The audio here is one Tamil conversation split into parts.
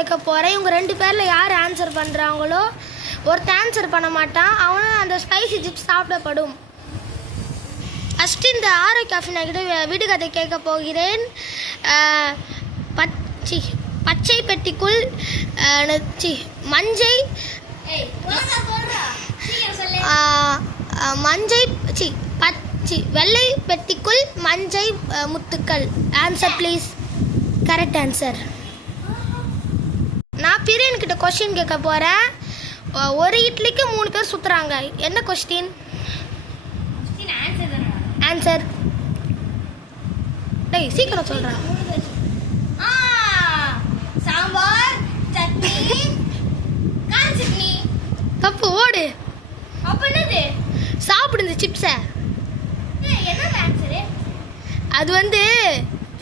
கேட்க போகிறேன். இவங்க 2 பேரில் யார் ஆன்சர் பண்ணுறாங்களோ ஒருத்தர் ஆன்சர் பண்ண மாட்டான், அவனும் அந்த ஸ்பைசி சிப்ஸ் சாப்பிடப்படும். ஃபஸ்ட்டு இந்த ஆரோக்கிய காஃபினாக்கிட்ட விடுகதை கேட்க போகிறேன். பச்சை பெட்டிக்குள் வெள்ளை பெட்டிக்குள் மஞ்சை முத்துக்கள். Answer please. Correct answer. நான் பிரியன்கிட்ட கொஸ்டின் கேட்க போகிறேன். ஒரு இட்லிக்கு 3 பேர் சுற்றுறாங்க. என்ன கொஸ்டின்? ஆன்சர். டேய் சீக்கிரம் சொல்கிறேன். சாம்பார், சட்னி, கான் சட்னி. தப்பு, ஓடு. அப்ப என்னது? சாப்பிடுங்க சிப்ஸை. என்ன ஆன்சர்? அது வந்து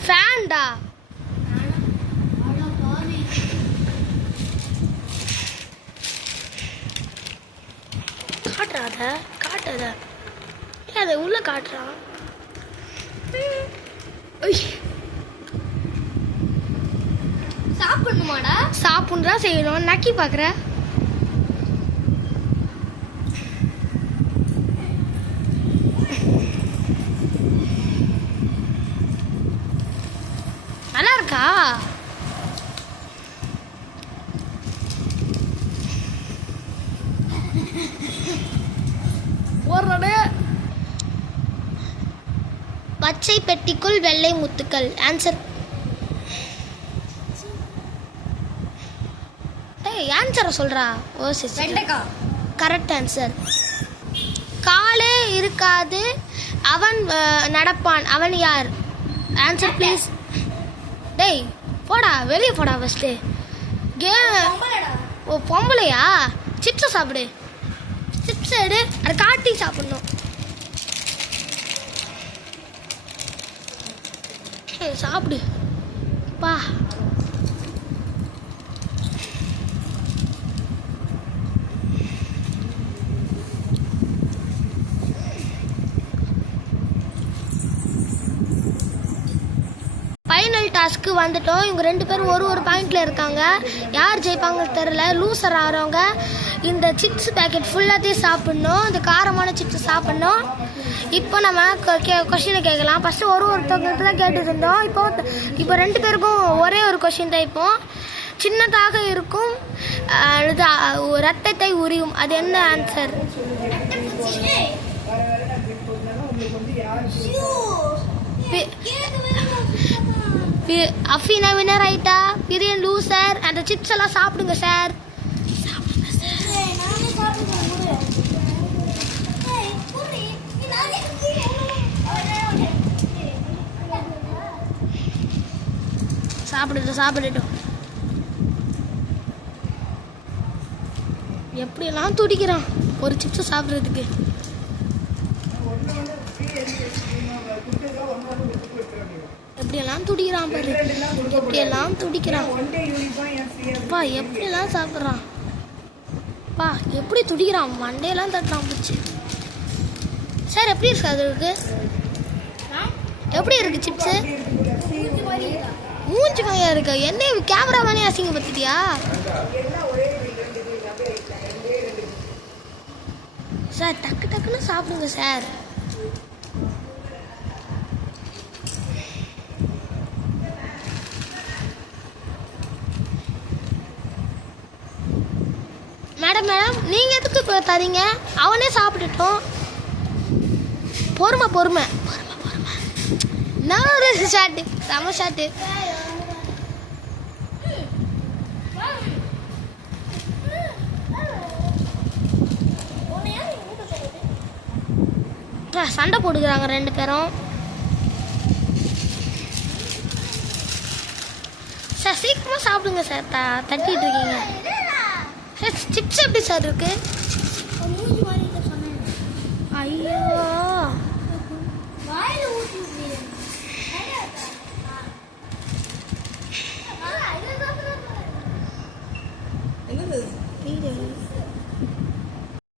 ஃபேன்டா. காட்டுறாத அதை உள்ள காட்டுறான். சாப்பிடணுமாடா? சாப்பிட்றா செய்யணும். நக்கி பார்க்குற. நல்லா இருக்கா? பச்சை பெட்டிக்குள் வெள்ளை முத்துக்கள். ஆன்சர். ஆன்சரை சொல்றா. வெண்டைக்காய். Correct answer. காலே இருக்காது அவன் நடப்பான், அவன் யார்? Answer please. டேய் போடா, வெளியே போடா ஃபஸ்ட்டு. ஓ பொம்பளையா? சிப்ஸை சாப்பிடு. சிப்ஸ் எடு, அதை காட்டி சாப்பிடணும். சாப்பிடு பா. ஃபைனல் டாஸ்க்கு வந்துட்டோம். இவங்க 2 பேரும் ஒரு பாயிண்டில் இருக்காங்க. யார் ஜெயிப்பாங்கன்னு தெரில. லூசர் ஆகிறவங்க இந்த சிப்ஸ் பேக்கெட் ஃபுல்லாத்தையும் சாப்பிட்ணும். இந்த காரமான சிப்ஸ் சாப்பிட்ணும். இப்போ நம்ம கொஷினை கேட்கலாம். ஃபஸ்ட்டு ஒருத்தவங்களுக்கு தான் கேட்டுட்டு இருந்தோம். இப்போ 2 பேருக்கும் ஒரே ஒரு கொஷின் தான். இப்போ சின்னதாக இருக்கும் ரத்தத்தை உரியும், அது என்ன ஆன்சர்? அஃபீனா வினர் ஆயிட்டா. பிரியன் லூசர். அந்த சிப்ஸ் எல்லாம் சாப்பிடுங்க சார். சாப்பிடட்டும். எப்படியெல்லாம் துடிக்கிறான் ஒரு சிப்ஸ் சாப்பிட்றதுக்கு. எப்படியெல்லாம் துடிக்கிறான் பாரு. எப்படியெல்லாம் துடிக்கிறான் பா. எப்படியெல்லாம் சாப்பிட்றான் பா. எப்படி துடிக்கிறான். மண்டையெல்லாம் தட்டுறான் போச்சு. சார் எப்படி இருக்கு? அது இருக்கு. எப்படி இருக்கு சிப்ஸு? மூஞ்சி மையா இருக்கு. என்ன கேமரா மேனே அசிங்கப்படுத்திட்டியா? சார் டக்குன்னு சாப்பிடுங்க சார். மேடம் நீங்கள் எதுக்கு இப்போ தரீங்க? அவனே சாப்பிட்டுட்டோம். பொறுமை. நான் ஒரு ஷாட்டு, செம ஷாட்டு. சண்டை போட்டுக்கிறாங்க 2 பேரும். சார் சீக்கிரமாக சாப்பிடுங்க சார். தட்டிட்டு இருக்கீங்க சார். சிப்ஸ் எப்படி சார் இருக்கு? ஐயோ வீடியோ